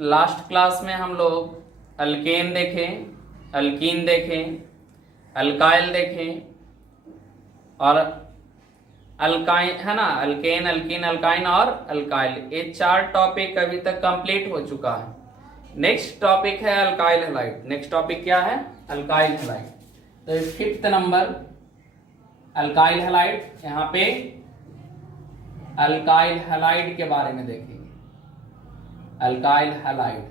Last class में हम लोग अल्केन देखें, अल्कीन देखें, अल्काइल देखें और अल्काइन है ना, अल्केन, अल्कीन, अल्काइन और अल्काइल। ये 4 टॉपिक अभी तक कंप्लीट हो चुका है। नेक्स्ट टॉपिक है अल्काइल हैलाइड। नेक्स्ट टॉपिक क्या है? Alkyl halide. तो 5th नंबर अल्काइल हैलाइड। यहाँ पे अल्काइल हैलाइड के बारे में देखेंगे। अल्काइल हैलाइड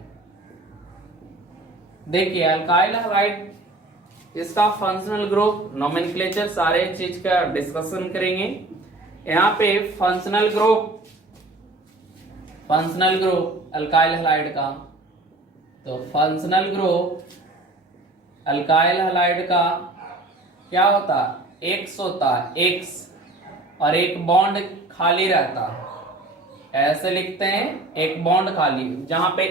देखिए, अल्काइल हैलाइड इसका फंक्शनल ग्रुप, नोमेनक्लेचर, सारे चीज का डिस्कशन करेंगे। यहाँ पे फंक्शनल ग्रुप अल्काइल हैलाइड का, तो फंक्शनल ग्रुप अल्काइल हैलाइड का क्या होता है? एक्स होता है, एक्स, और एक बॉन्ड खाली रहता है। ऐसे लिखते हैं, एक बॉन्ड खाली, जहां पे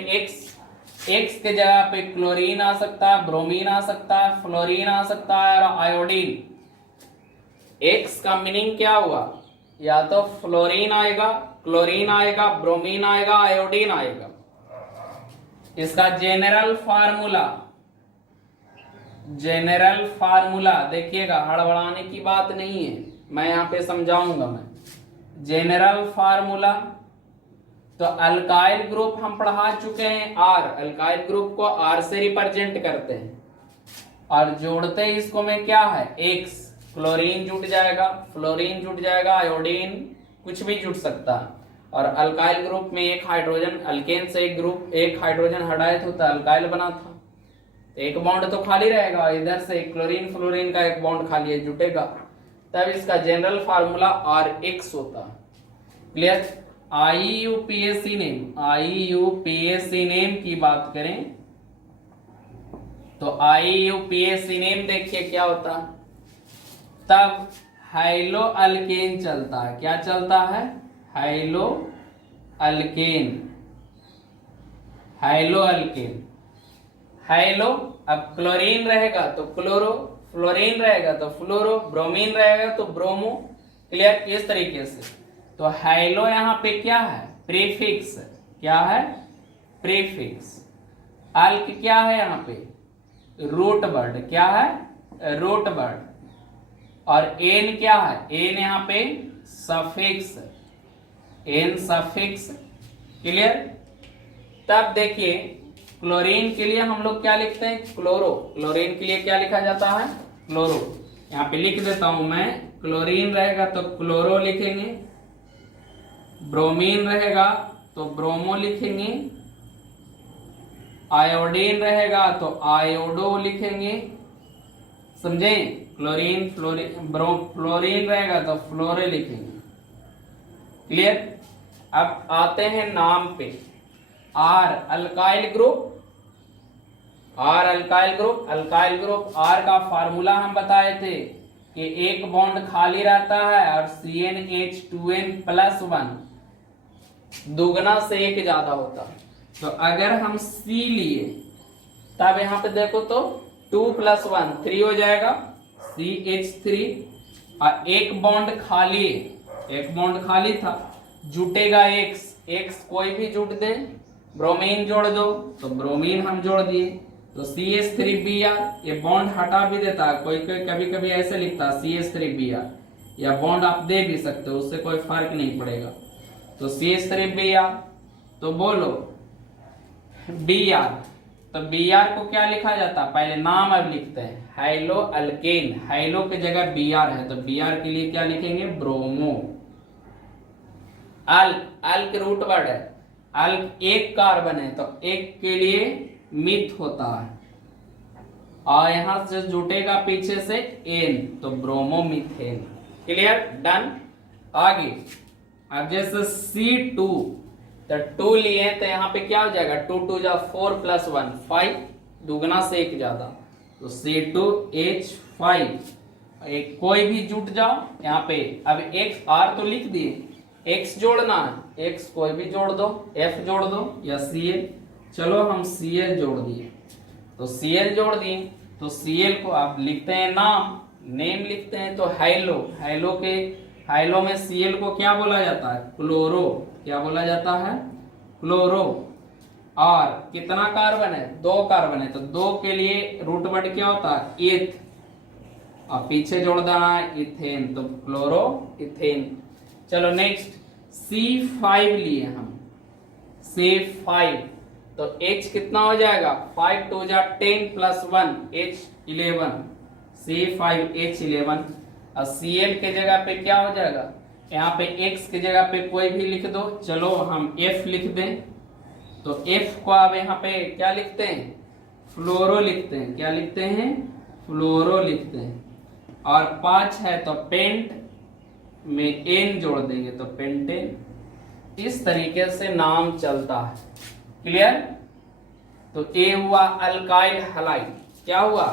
एक्स के जगह पे क्लोरीन आ सकता है, ब्रोमीन आ सकता है, फ्लोरीन आ सकता है और आयोडीन। एक्स का मीनिंग क्या हुआ? या तो फ्लोरीन आएगा, क्लोरीन आएगा, ब्रोमीन आएगा, आयोडीन आएगा। इसका जेनरल फार्मूला देखिएगा, हड़बड़ाने की बात नहीं है, मैं यहां पे समझाऊंगा। मैं जेनरल फार्मूला, तो अल्काइल ग्रुप हम पढ़ा चुके हैं आर। अल्काइल ग्रुप को आर से रिप्रेजेंट करते हैं और जोड़ते हैं इसको में क्या है? एक्स। क्लोरीन जुट जाएगा, फ्लोरीन जुट जाएगा, आयोडीन, कुछ भी जुट सकता है। और अल्काइल ग्रुप में एक हाइड्रोजन, अल्केन से एक हाइड्रोजन हटाए थे तो अल्काइल बना था। एक बॉन्ड तो खाली रहेगा, इधर से क्लोरीन फ्लोरीन का एक बॉन्ड खाली है, जुटेगा, तब इसका जनरल फार्मूला RX होता है। क्लियर? IUPAC नेम की बात करें तो IUPAC नेम देखिए क्या होता है। तब हाइलो अल्केन चलता है। क्या चलता है? High-low alkane. हाइलो, अब क्लोरीन रहेगा तो क्लोरो, फ्लोरीन रहेगा तो फ्लोरो, ब्रोमीन रहेगा तो ब्रोमो। क्लियर? इस तरीके से। तो हाइलो यहाँ पे क्या है? प्रीफिक्स। क्या है? प्रीफिक्स। अल्क क्या है यहाँ पे? Root word. क्या है? Root word. और एन क्या है? एन यहाँ पे सफिक्स। N suffix. क्लियर? तब देखिए, क्लोरीन के लिए हम लोग क्या लिखते हैं? क्लोरो। क्लोरीन के लिए क्या लिखा जाता है? क्लोरो। यहाँ पे लिख देता हूं मैं। क्लोरीन रहेगा तो क्लोरो लिखेंगे, ब्रोमीन रहेगा तो ब्रोमो लिखेंगे, आयोडीन रहेगा तो आयोडो लिखेंगे। समझे? क्लोरीन फ्लोरीन रहेगा तो फ्लोरे लिखेंगे। क्लियर? अब आते हैं नाम पे। R alkyl group. Alkyl group R का फार्मूला हम बताए थे कि एक बॉन्ड खाली रहता है और CnH2n+1 दुगना से एक ज्यादा होता है। तो अगर हम C लिए तब यहां पे देखो तो 2+1 3 हो जाएगा, CH3। और एक बॉन्ड खाली था, जुटेगा X कोई भी जुट दे, ब्रोमीन जोड़ दो तो ब्रोमीन हम जोड़ दिए तो CH3Br। ये बॉन्ड हटा भी देता है, कोई कभी कभी ऐसे लिखता है CH3Br, या बॉन्ड आप दे भी सकते हो, उससे कोई फर्क नहीं पड़ेगा। तो CH3Br, तो बोलो Br, तो Br को क्या लिखा जाता है? पहले नाम अब लिखते हैं, हाइलो अल्केन। हाइलो की जगह Br है तो Br के लिए क्या लिखेंगे? ब्रोमो। अल्क रूट वर्ड है, अल्क एक कार्बन है तो एक के लिए मिथ होता है, और यहां से जुटेगा पीछे से एन तो ब्रोमोमीथेन। क्लियर? डन। आगे अब जैसे C2, तो 2 लिए तो यहाँ पे क्या हो जाएगा? 2 2 जा 4+1 5, दुगना से एक ज्यादा, तो C2H5। एक कोई भी जुट जाओ यहाँ पे। अब X R तो लिख दिए, X जोड़ना है, X कोई भी जोड़ दो, F जोड़ दो या Cl। चलो हम Cl जोड़ दिए, तो Cl जोड़ दिए तो Cl को आप लिखते हैं नेम लिखते हैं तो हाइलो में Cl को क्या बोला जाता है? क्लोरो। क्या बोला जाता है? क्लोरो। और कितना कार्बन है, 2 कार्बन है, तो 2 के लिए रूट वर्ड क्या होता है, एथ, और पीछे जोड़ देना है इथेन, तो फ्लोरो इथेन। चलो नेक्स्ट C5 लिए हम, C5, तो H कितना हो जाएगा, 5 2 जा 10 प्लस 1 H11, C5H11। और Cl के जगह पे क्या हो जाएगा, यहाँ पे X की जगह पे कोई भी लिख दो, चलो हम F लिख दें, तो F को अब यहाँ पे क्या लिखते हैं, फ्लोरो लिखते हैं, क्या लिखते हैं, फ्लोरो लिखते हैं। और 5 है तो पेंट में N जोड़ देंगे तो पेंटेन। इस तरीके से नाम चलता है, क्लियर। तो ए हुआ अल्काइल हलाइड, क्या हुआ,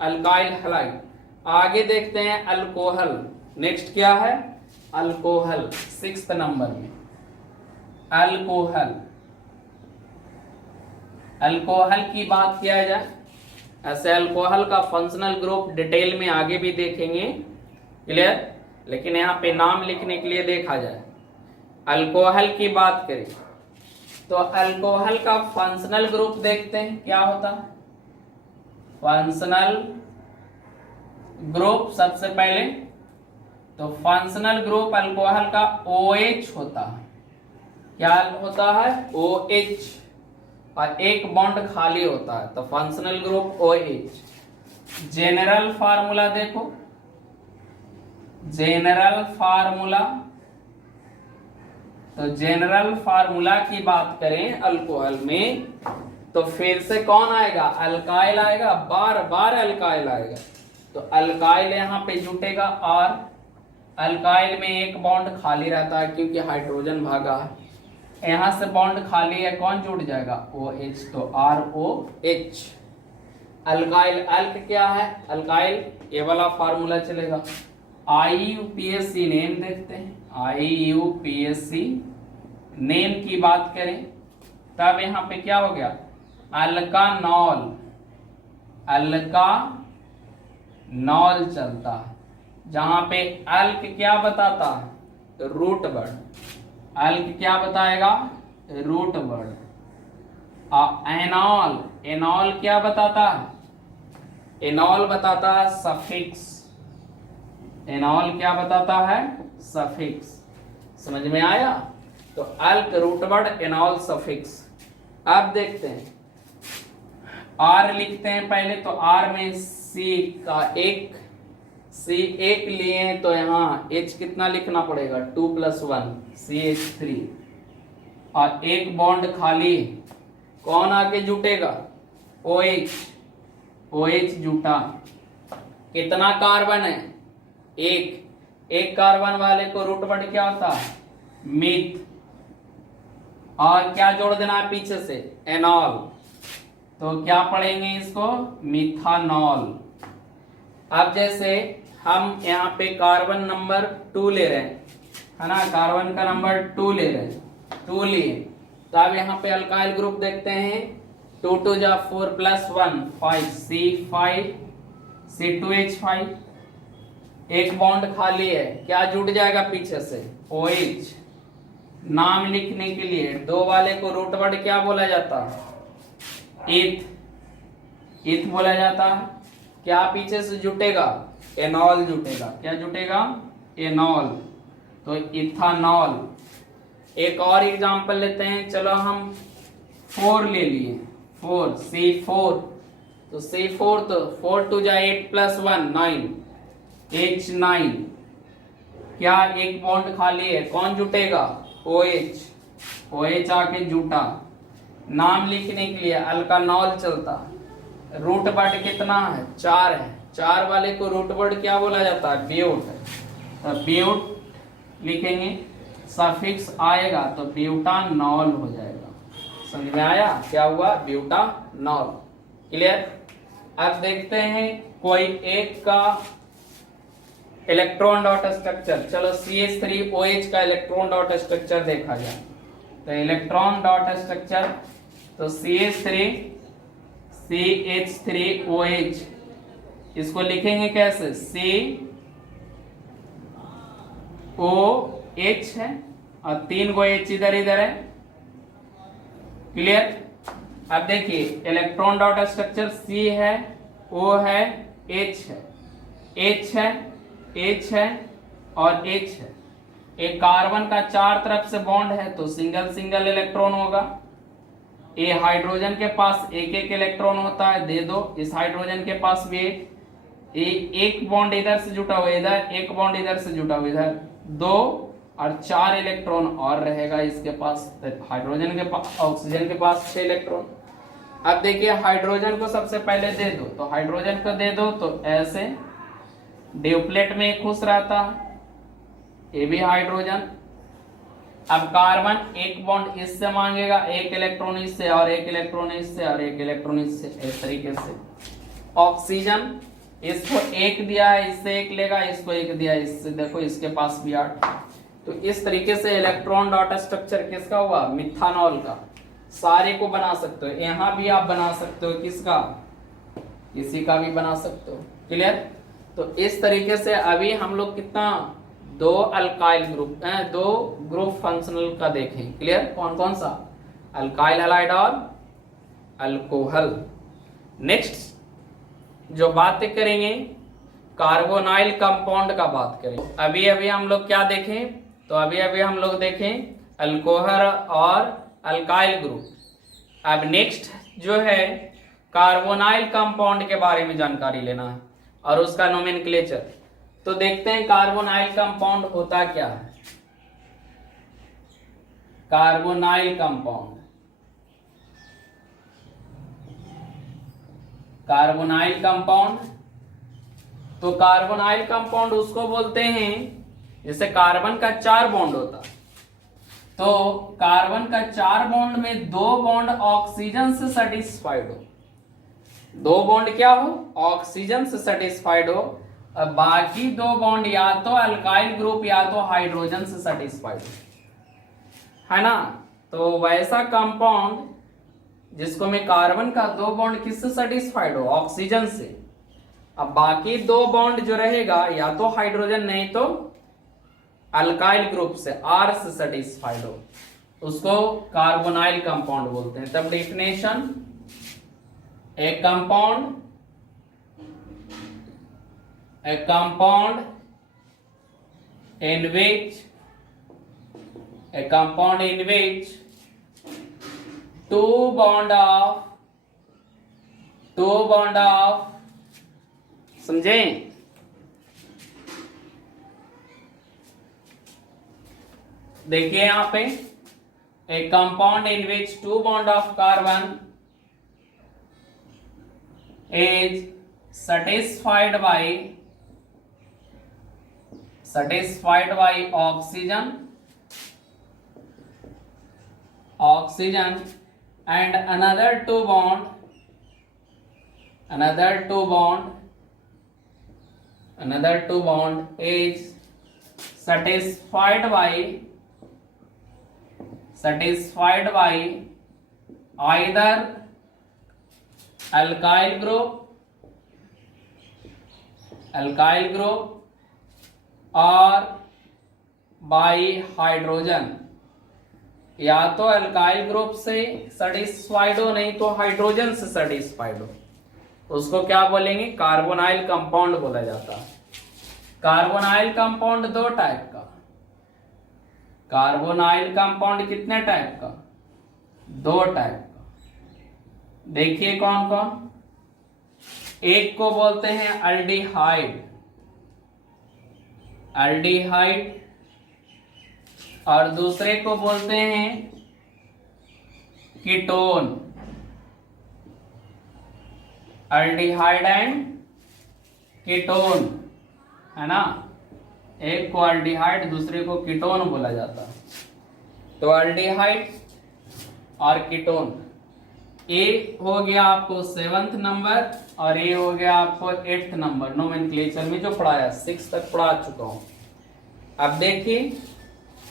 अल्काइल हलाइड। आगे देखते हैं अल्कोहल, नेक्स्ट क्या है, अल्कोहल 6th नंबर में। अल्कोहल, अल्कोहल की बात किया जाए, ऐसे अल्कोहल का फंक्शनल ग्रुप डिटेल में आगे भी देखेंगे, क्लियर, लेकिन यहाँ पे नाम लिखने के लिए देखा जाए। अल्कोहल की बात करें तो अल्कोहल का फंक्शनल ग्रुप देखते हैं क्या होता है। फंक्शनल ग्रुप सबसे पहले, तो फंक्शनल ग्रुप अल्कोहल का OH होता है, क्या होता है, OH, और एक बॉन्ड खाली होता है, तो functional group OH। General formula देखो, जेनरल फार्मूला, तो जेनरल फार्मूला की बात करें अल्कोहल में, तो फिर से कौन आएगा, अल्काइल आएगा, बार बार अल्काइल आएगा, तो अल्काइल यहाँ पे जुटेगा। और अल्काइल में एक बॉन्ड खाली रहता है क्योंकि हाइड्रोजन भागा है, यहां से बॉन्ड खाली है, कौन जुड़ जाएगा, OH, तो ROH। अल्काइल, अल्क क्या है, अल्काइल, ये वाला फार्मूला चलेगा। IUPAC नेम देखते हैं, IUPAC नेम की बात करें तब यहाँ पे क्या हो गया, अल्कानॉल, अल्कानॉल चलता है, जहां पे अल्क क्या बताता है, रूट वर्ड, अल्क क्या बताएगा, रूट वर्ड। एनॉल, एनॉल क्या बताता है, एनॉल बताता है सफिक्स, एनॉल क्या बताता है, सफिक्स। समझ में आया, तो अल्क रूट वर्ड, एनॉल सफिक्स। अब देखते हैं R लिखते हैं पहले, तो R में C का एक लिए तो यहाँ H कितना लिखना पड़ेगा, 2 + 1 CH3, और एक बॉन्ड खाली, कौन आके जुटेगा, OH, OH जुटा। कितना कार्बन है, एक कार्बन वाले को रूट वर्ड क्या होता है, मिथ, और क्या जोड़ देना है पीछे से, एनॉल, तो क्या पढ़ेंगे इसको, मिथानॉल। अब जैसे हम यहाँ पे कार्बन नंबर 2 ले रहे हैं, है ना, कार्बन का नंबर 2 ले रहे हैं, 2 लिए, तो अब यहाँ पे अल्काइल ग्रुप देखते हैं, 2 2 जा 4 + 1 5 C5 C2H5, एक बॉन्ड खाली है, क्या जुट जाएगा पीछे से, OH। नाम लिखने के लिए 2 वाले को रूट वर्ड क्या बोला जाता है, इथ, इथ बोला जाता है। क्या पीछे से जुटेगा, एनॉल जुटेगा, क्या जुटेगा, एनॉल, तो इथानॉल। एक और एग्जांपल लेते हैं, चलो हम 4 ले लिए, 4 C4, तो C4, तो 4 2 जा 8 + 1 9 H9, क्या एक बॉन्ड खाली है, कौन जुटेगा, OH, OH आके जुटा। नाम लिखने के लिए अल्कानॉल चलता है, रूट वर्ड कितना है, 4 है, 4 वाले को रूट वर्ड क्या बोला जाता है, ब्यूट, तो ब्यूट लिखेंगे, सफिक्स आएगा तो ब्यूटानॉल हो जाएगा। समझ में आया, क्या हुआ, ब्यूटानॉल, क्लियर। अब देखते हैं कोई एक का इलेक्ट्रॉन डॉट स्ट्रक्चर, चलो CH3OH का इलेक्ट्रॉन डॉट स्ट्रक्चर देखा जाए, तो इलेक्ट्रॉन डॉट स्ट्रक्चर, तो CH3OH, इसको लिखेंगे कैसे, COH है और 3 गो H इधर इधर है, क्लियर। अब देखिए इलेक्ट्रॉन डॉट स्ट्रक्चर C है, O है, H है, H है, H है और H है। एक कार्बन का चार तरफ से बॉन्ड है तो सिंगल सिंगल इलेक्ट्रॉन होगा। ये हाइड्रोजन के पास एक एक इलेक्ट्रॉन होता है, दे दो। इस हाइड्रोजन के पास भी एक बॉन्ड इधर से जुटा हुआ इधर, एक बॉन्ड इधर से जुटा हुआ इधर, दो और चार इलेक्ट्रॉन और रहेगा इसके पास। हाइड्रोजन के पास, ऑक्सीजन के पास 6 इलेक्ट्रॉन। अब देखिए हाइड्रोजन को सबसे पहले दे दो, तो हाइड्रोजन को दे दो तो ऐसे ड्यूप्लेट में खुश रहता है, ये भी हाइड्रोजन। अब कार्बन एक बॉन्ड इससे मांगेगा, एक इलेक्ट्रॉन इससे और एक इलेक्ट्रॉन इससे और एक इलेक्ट्रॉन इससे, इस तरीके से। ऑक्सीजन इसको एक दिया है, इससे एक लेगा, इसको एक दिया है, इससे देखो इसके पास भी 8। तो इस तरीके से इलेक्ट्रॉन डॉट स्ट्रक्चर किसका हुआ, मिथानॉल का। सारे को बना सकते हो, यहां भी आप बना सकते हो, किसका, किसी का भी बना सकते हो। क्लियर। तो इस तरीके से अभी हम लोग कितना, 2 अल्काइल ग्रुप, 2 ग्रुप फंक्शनल का देखें। क्लियर। कौन कौन सा, अल्काइल हैलाइड और अल्कोहल। नेक्स्ट जो बातें करेंगे कार्बोनाइल कंपाउंड का बात करेंगे। अभी अभी हम लोग क्या देखें, तो अभी अभी हम लोग देखें अल्कोहल और अल्काइल ग्रुप। अब नेक्स्ट जो है कार्बोनाइल कंपाउंड के बारे में जानकारी लेना है और उसका नोमेनक्लेचर। तो देखते हैं कार्बोनाइल कंपाउंड होता क्या है। कार्बोनाइल कंपाउंड, कार्बोनाइल कंपाउंड, तो कार्बोनाइल कंपाउंड उसको बोलते हैं जैसे कार्बन का 4 बॉन्ड होता, तो कार्बन का 4 बॉन्ड में 2 बॉन्ड ऑक्सीजन से सेटिस्फाइड हो, 2 बॉन्ड क्या हो, ऑक्सीजन से सेटिस्फाइड हो, अब बाकी 2 बॉन्ड या तो अल्काइल ग्रुप या तो हाइड्रोजन से सेटिस्फाइड हो, है ना। तो वैसा कंपाउंड जिसको में कार्बन का 2 बॉन्ड किससे सेटिस्फाइड हो, ऑक्सीजन से, अब बाकी 2 बॉन्ड जो रहेगा या तो हाइड्रोजन नहीं तो अल्काइल ग्रुप से, R से सेटिस्फाइड हो, उसको कार्बोनाइल कंपाउंड बोलते हैं। तब definition, A compound in which two bond of समझे, देखिए यहां पे ए compound in which 2 bond of carbon is satisfied by oxygen and another two bond is satisfied by either alkyl group और बाई हाइड्रोजन, या तो अल्काइल ग्रुप से satisfied हो नहीं तो हाइड्रोजन से सेटिस्फाइड हो, उसको क्या बोलेंगे, कार्बोनाइल कंपाउंड बोला जाता है। कार्बोनाइल कंपाउंड 2 टाइप का, कार्बोनाइल कंपाउंड कितने टाइप का, 2 टाइप का। देखिए कौन कौन, एक को बोलते हैं अल्डिहाइड और दूसरे को बोलते हैं कीटोन, अल्डिहाइड एंड कीटोन, है ना। एक को अल्डिहाइड दूसरे को कीटोन बोला जाता है। तो अल्डिहाइड और कीटोन, ए हो गया आपको 7th नंबर और ए हो गया आपको 8th नंबर नोमेनक्लेचर में जो पढ़ाया, 6 तक पढ़ा चुका हूं। अब देखिए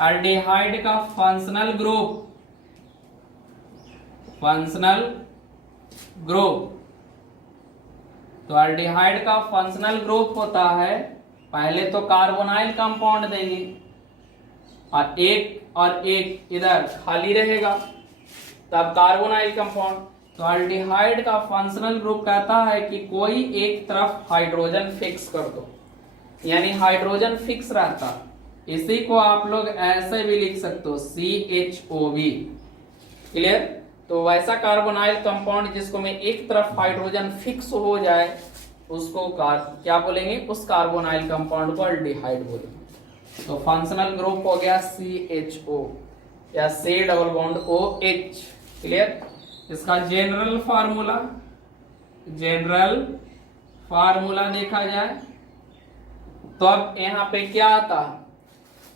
अल्डिहाइड का फंक्शनल ग्रुप, तो अल्डिहाइड का फंक्शनल ग्रुप होता है, पहले तो कार्बोनाइल कंपाउंड देंगे और एक इधर खाली रहेगा, तब कार्बोनाइल कंपाउंड। तो अल्डिहाइड का फंक्शनल ग्रुप कहता है कि कोई एक तरफ हाइड्रोजन फिक्स कर दो, यानी हाइड्रोजन फिक्स रहता। इसी को आप लोग ऐसे भी लिख सकते हो CHOV। क्लियर? तो वैसा कार्बोनाइल कंपाउंड जिसको में एक तरफ हाइड्रोजन फिक्स हो जाए उसको क्या बोलेंगे? उस कार्बोनाइल कंपाउंड को अल्डिहाइड बोलेंगे। तो फंक्शनल ग्रुप हो गया CHO या C double bond OH। Clear? इसका जनरल फार्मूला देखा जाए तो अब यहाँ पे क्या आता?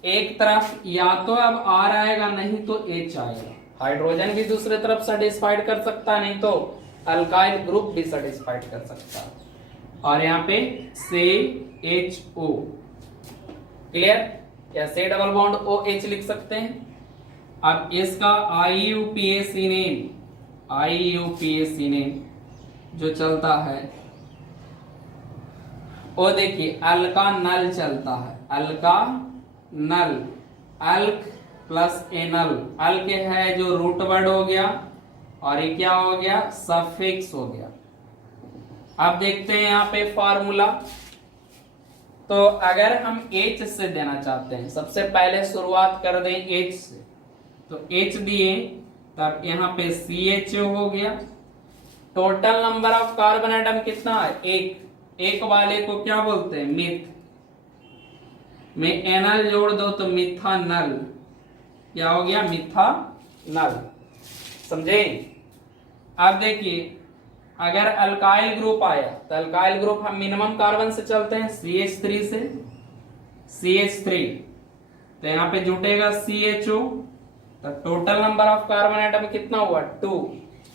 एक तरफ या तो अब R आएगा, नहीं तो H आएगा। हाइड्रोजन भी दूसरे तरफ सेटिस्फाइड कर सकता है, नहीं तो अल्काइल ग्रुप भी सेटिस्फाइड कर सकता है। और यहाँ पे CHO। क्लियर? या C डबल बॉन्ड OH लिख सकते हैं। अब इसका IUPAC नेम जो चलता है वो देखिए अल्का नल चलता है। अल्का नल, अल्क प्लस एनल। अल्क है जो रूट वर्ड हो गया और ये क्या हो गया? सफिक्स हो गया। अब देखते हैं यहाँ पे फार्मूला। तो अगर हम H से देना चाहते हैं, सबसे पहले शुरुआत कर दें H से, तो H दिए तब यहाँ पे CHO हो गया। Total number of carbon atom कितना है? एक वाले को क्या बोलते हैं? मिथ। में एनल जोड़ दो तो मिथानल। क्या हो गया? मिथानल। समझे? अब देखिए अगर अल्काइल ग्रुप आया तो अल्काइल ग्रुप हम मिनिमम कार्बन से चलते हैं, CH3 से। CH3 तो यहाँ पे जुटेगा CHO। तो total number of carbon atom कितना हुआ? 2।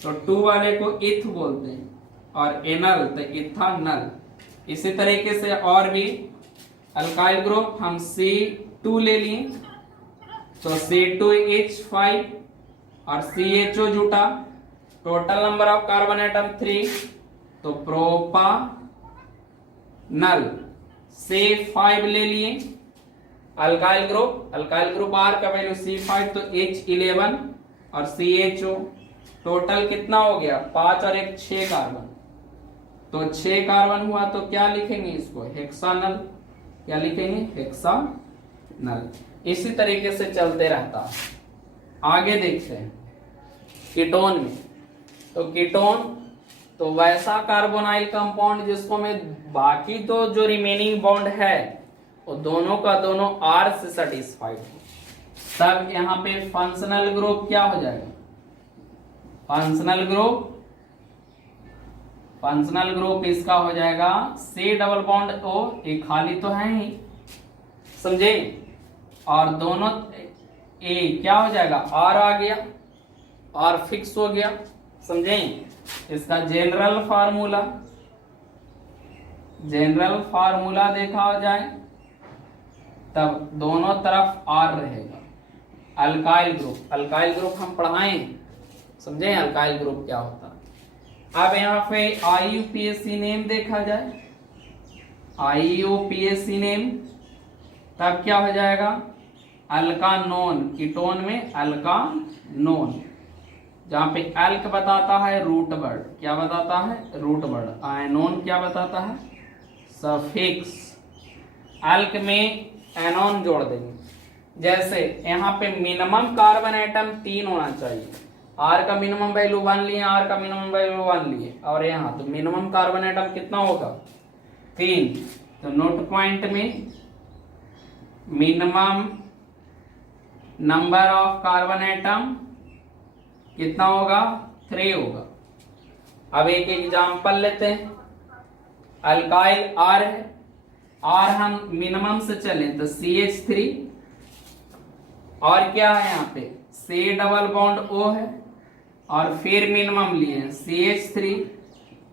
तो 2 वाले को इथ बोलते हैं और एनल तो इथानल। इसी तरीके से और भी अल्काइल ग्रुप हम C2 ले लिए तो C2H5 और CHO जुटा। Total number of carbon atom 3 तो प्रोपानल। C5 ले लिए अल्काइल ग्रुप R का वैल्यू C5 तो H11 और CHO। टोटल कितना हो गया? 5 और 1 6 कार्बन। तो 6 कार्बन हुआ तो क्या लिखेंगे इसको? हेक्सानल। क्या लिखेंगे? हेक्सानल। इसी तरीके से चलते रहता। आगे देखते हैं कीटोन में। तो कीटोन तो वैसा कार्बोनाइल कंपाउंड जिसको में बाकी तो जो रिमेनिंग बॉन्ड है वो दोनों का दोनों R से सेटिस्फाइड हो, तब यहाँ पे फंक्शनल ग्रुप क्या हो जाएगा? फंक्शनल ग्रुप इसका हो जाएगा C डबल बॉन्ड O। एक खाली तो है ही, समझे? और दोनों A क्या हो जाएगा? R आ गया, R फिक्स हो गया। समझे? इसका जनरल फार्मूला देखा हो जाए तब दोनों तरफ R रहेगा। अल्काइल ग्रुप हम पढ़ाएं, समझे अल्काइल ग्रुप क्या होता है। अब यहाँ पे IUPAC नेम देखा जाए, IUPAC नेम तब क्या हो जाएगा? अल्कानोन। कीटोन में अल्कानोन, जहां पे अल्क बताता है रूट वर्ड। क्या बताता है? Root word. आयनोन क्या बताता है? सफिक्स। अल्क में एनोन जोड़ देंगे। जैसे यहाँ पे मिनिमम कार्बन एटम 3 होना चाहिए। R का मिनिमम वैल्यू 1 लिए, R का मिनिमम वैल्यू 1 लिए, और यहाँ तो मिनिमम कार्बन एटम कितना होगा? 3। तो नोट पॉइंट में minimum number of carbon atom कितना होगा? 3 होगा। अब एक एग्जांपल लेते हैं। अल्काइल R है, R हम मिनिमम से चले तो CH3 और क्या है यहाँ पे? C डबल बॉन्ड O है और फिर मिनिमम लिए CH3।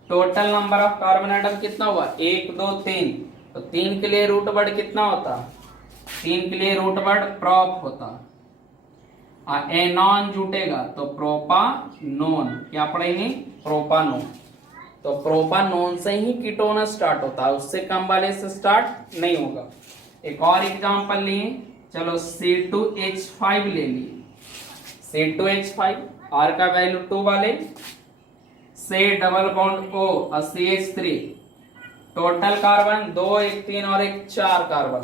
Total number of carbon atom कितना हुआ? 1 2 3। तो 3 के लिए रूट वर्ड कितना होता? 3 के लिए रूट वर्ड प्रोप होता। एनॉन जुटेगा तो प्रोपानोन। क्या पढ़ेंगे? प्रोपानोन। तो प्रोपानोन से ही कीटोन स्टार्ट होता है, उससे कम वाले से स्टार्ट नहीं होगा। एक और एग्जांपल लिए, चलो C2H5 ले लिए। C2H5 R का वैल्यू 2 वाले से डबल बॉन्ड O और CH3, टोटल कार्बन 2 1 3 और 1 4 कार्बन,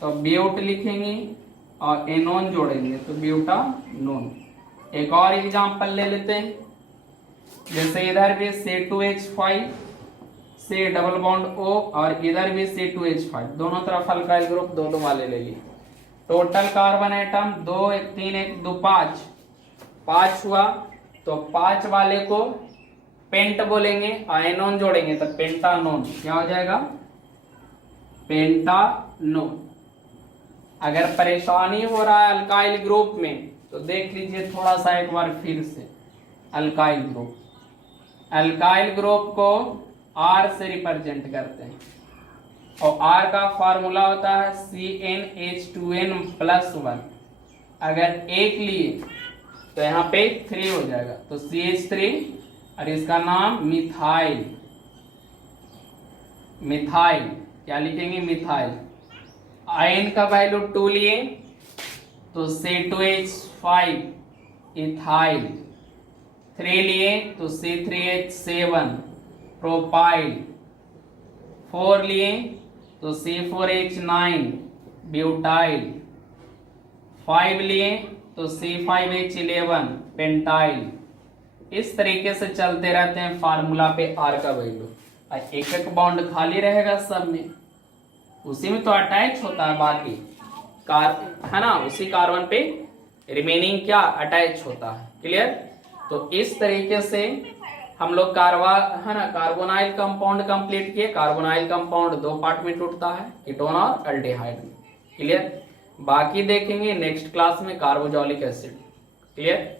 तो ब्यूट लिखेंगे और एनोन जोड़ेंगे तो ब्यूटानोन। एक और एग्जांपल ले लेते हैं, जैसे इधर भी C2H5 से डबल बॉन्ड O और इधर भी C2H5, दोनों तरफ अल्काइल ग्रुप दो वाले ले लिए। टोटल कार्बन एटम 2 1 3 1 2 5, 5 हुआ, तो 5 वाले को पेंट बोलेंगे, आयनोन जोड़ेंगे तो पेंटानोन। क्या हो जाएगा? पेंटानोन। अगर परेशानी हो रहा है अल्काइल ग्रुप में तो देख लीजिए थोड़ा सा एक बार फिर से। अल्काइल ग्रुप को R से रिप्रेजेंट करते हैं और R का फार्मूला होता है CnH2n+1। अगर एक लिए तो यहाँ पे 3 हो जाएगा, तो CH3 और इसका नाम मिथाइल। क्या लिखेंगे? मिथाइल। आयन का वैल्यू 2 लिए तो C2H5 इथाइल, 3 लिए तो C3H7 प्रोपाइल, 4 लिए तो C4H9 ब्यूटाइल, 5 लिए तो C5H11 पेंटाइल। इस तरीके से चलते रहते हैं फार्मूला पे R का वैल्यू। एक एक बॉन्ड खाली रहेगा सब में, उसी में तो अटैच होता है बाकी है ना, उसी कार्बन पे रिमेनिंग क्या अटैच होता है। क्लियर? तो इस तरीके से हम लोग कार्बोनाइल कंपाउंड कंप्लीट किए। कार्बोनाइल कंपाउंड 2 पार्ट में टूटता है, कीटोन और अल्डिहाइड में। क्लियर? बाकी देखेंगे नेक्स्ट क्लास में कार्बोक्सिलिक एसिड। क्लियर?